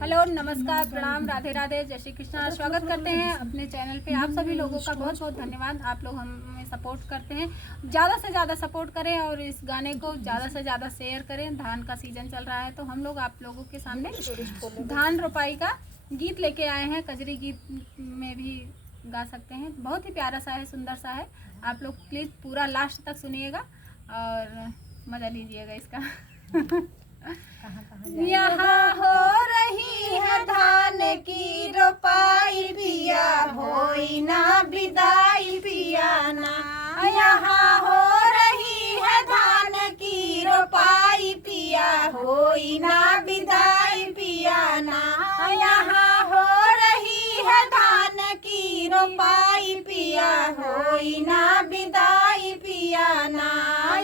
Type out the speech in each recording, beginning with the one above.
Hello, नमस्कार, प्रणाम, राधे राधे, जय श्री कृष्णा। स्वागत करते हैं अपने चैनल पे। आप सभी लोगों का बहुत बहुत धन्यवाद। आप लोग हमें सपोर्ट करते हैं। ज़्यादा से ज़्यादा सपोर्ट करें और इस गाने को ज़्यादा से ज़्यादा शेयर करें। धान का सीज़न चल रहा है तो हम लोग आप लोगों के सामने धान रोपाई का गीत लेके आए हैं। कजरी गीत में भी गा सकते हैं। बहुत ही प्यारा सा है, सुंदर सा है। आप लोग प्लीज़ पूरा लास्ट तक सुनिएगा और मज़ा लीजिएगा इसका। यहाँ हो रही है धान की रोपाई पिया, होई ना विदाई पिया ना। यहाँ हो रही है धान की रोपाई पिया, होई ना विदाई पिया ना। यहाँ हो रही है धान की रोपाई पिया, होई ना विदाई पिया ना।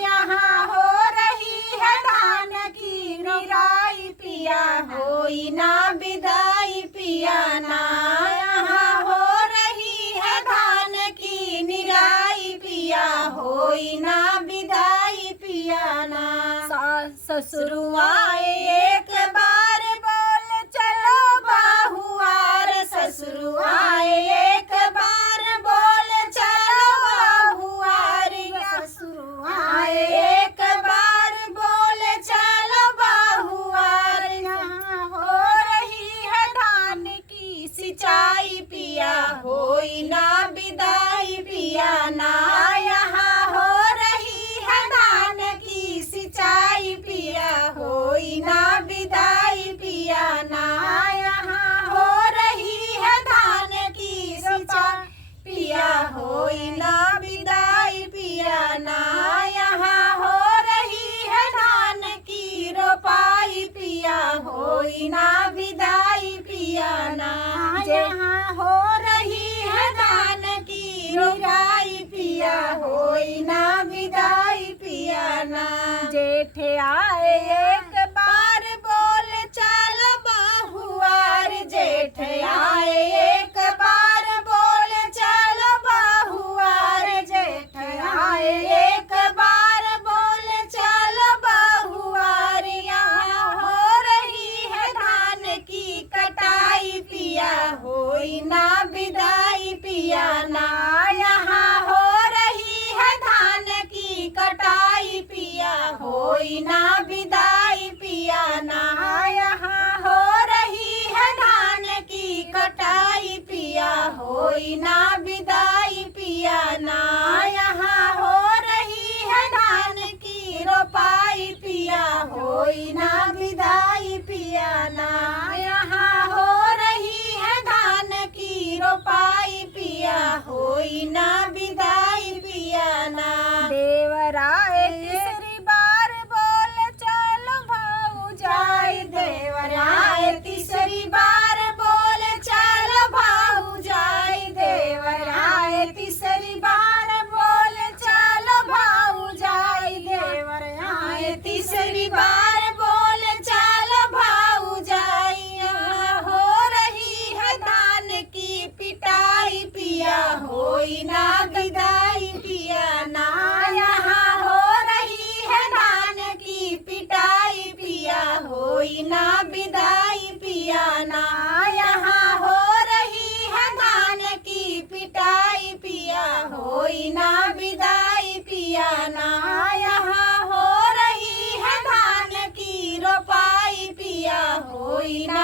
यहाँ हो रही है धान की निराई पिया, होई ना विदाई पिया ना। यहाँ हो रही है धान की निराई पिया, होई ना विदाई पिया ना। ससुर आए एक बार बोल चलो बाहुआर, ससुर आए एक बार बोल चलो बाहुआर, ससुर आए एक बार बोल चलो बाहुआर। यहाँ हो रही है धान की सिंचाई पिया, होई ना विदाई पिया ना। यहाँ हो रही है धान की सिंचाई पिया, होई ना विदाई पिया ना। यहाँ हो रही है धान की सिंचाई पिया, होई ना विदाई पिया ना। यहाँ हो रही है धान की रोपाई पिया, होई ना विदाई पिया ना। यहाँ हो रही है धान की निराई पिया, होई ना विदाई पिया ना। जेठ आए एक बार बोल चल बाहुआर, जेठ आए एक बार बोल चल बाहुआर, जेठ आए एक बार बोल चल बाहुआर। यहाँ हो रही है धान की कटाई पिया, होई ना विदाई पिया ना। यहाँ हो रही है धान की कटाई पिया, होई ना विदाई पिया ना। यहाँ हो रही है धान की कटाई पिया, होई ना विदाई पिया ना। यहाँ हो रही है धान की रोपाई पिया, होई ना विदाई पिया ना। यहाँ हो रही है धान की रोपाई पिया, होई ना विदाई पिया ना। देवराए तीसरी बार बोल चलो भाऊजाई, देवराए तीसरी बार बोल चलो भाऊजाई, देवराए तीसरी बार बोल चलो भाऊजाई, देवराए तीसरी बार बोल चलो भाऊजाई। यहाँ हो रही है धान की पिटाई पिया, होई ना विदाई पिया ना। यहाँ हो रही है धान की पिटाई पिया, होई ना विदाई पिया ना। यहाँ हो रही है धान की पिटाई पिया, होई ना विदाई पिया ना। यहाँ हो रही है धान की रोपाई पिया, होई ना